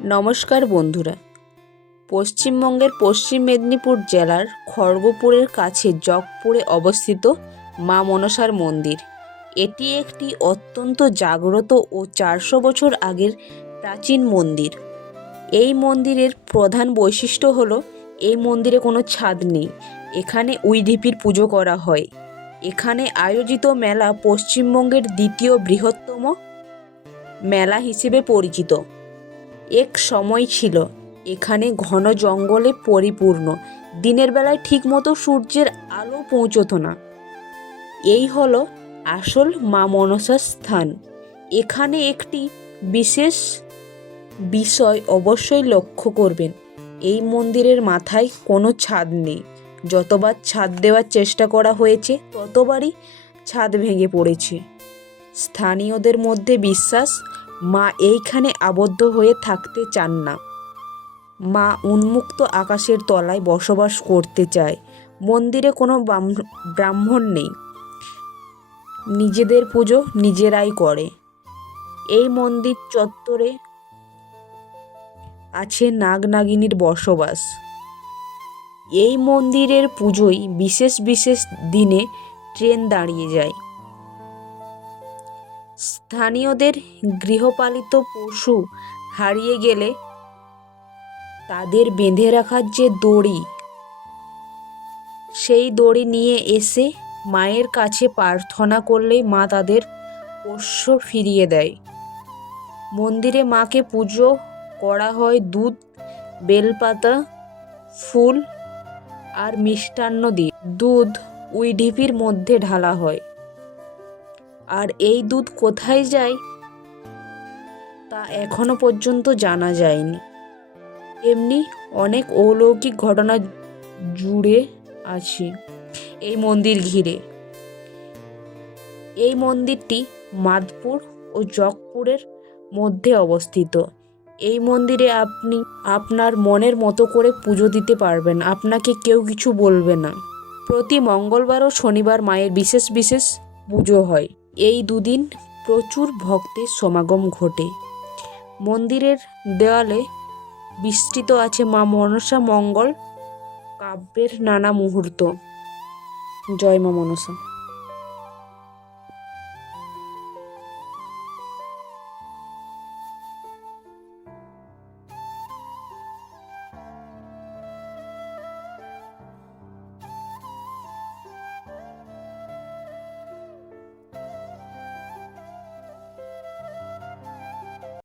নমস্কার বন্ধুরা, পশ্চিমবঙ্গের পশ্চিম মেদিনীপুর জেলার খড়গপুরের কাছে জগপুরে অবস্থিত মা মনসার মন্দির। এটি একটি অত্যন্ত জাগ্রত ও 400 বছর আগের প্রাচীন মন্দির। এই মন্দিরের প্রধান বৈশিষ্ট্য হলো এই মন্দিরে কোনো ছাদ নেই। এখানে উইঢিপির পুজো করা হয়। এখানে আয়োজিত মেলা পশ্চিমবঙ্গের দ্বিতীয় বৃহত্তম মেলা হিসেবে পরিচিত। এক সময় ছিল এখানে ঘন জঙ্গলে পরিপূর্ণ, দিনের বেলায় ঠিকমতো সূর্যের আলো পৌঁছতো না। এই হলো আসল মা মনসার স্থান। এখানে একটি বিশেষ বিষয় অবশ্যই লক্ষ্য করবেন, এই মন্দিরের মাথায় কোনো ছাদ নেই। যতবার ছাদ দেওয়ার চেষ্টা করা হয়েছে ততবারই ছাদ ভেঙে পড়েছে। স্থানীয়দের মধ্যে বিশ্বাস, মা এইখানে আবদ্ধ হয়ে থাকতে চান না। মা উন্মুক্ত আকাশের তলায় বসবাস করতে চায়। মন্দিরে কোনো ব্রাহ্মণ নেই, নিজেদের পুজো নিজেরাই করে। এই মন্দির চত্বরে আছে নাগ-নাগিনীর বসবাস। এই মন্দিরের পুজোয় বিশেষ বিশেষ দিনে ট্রেন দাঁড়িয়ে যায়। স্থানীয়দের গৃহপালিত পশু হারিয়ে গেলে তাদের বেঁধে রাখার যে দড়ি, সেই দড়ি নিয়ে এসে মায়ের কাছে প্রার্থনা করলেই মা তাদের পোষ্য ফিরিয়ে দেয়। মন্দিরে মাকে পুজো করা হয় দুধ, বেলপাতা, ফুল আর মিষ্টান্ন দিয়ে। দুধ উইঢিপির মধ্যে ঢালা হয়, আর এই দুধ কোথায় যায় তা এখনো পর্যন্ত জানা যায়নি। এমনি অনেক অলৌকিক ঘটনা জুড়ে আছে এই মন্দির ঘিরে। এই মন্দিরটি মাধপুর ও জগপুরের মধ্যে অবস্থিত। এই মন্দিরে আপনি আপনার মনের মতো করে পুজো দিতে পারবেন, আপনাকে কেউ কিছু বলবে না। প্রতি মঙ্গলবার ও শনিবার মায়ের বিশেষ বিশেষ পুজো হয়। এই দুদিন প্রচুর ভক্তের সমাগম ঘটে। মন্দিরের দেওয়ালে বিস্তৃত আছে মা মনসা মঙ্গল কাব্যের নানা মুহূর্ত। জয় মা মনসা।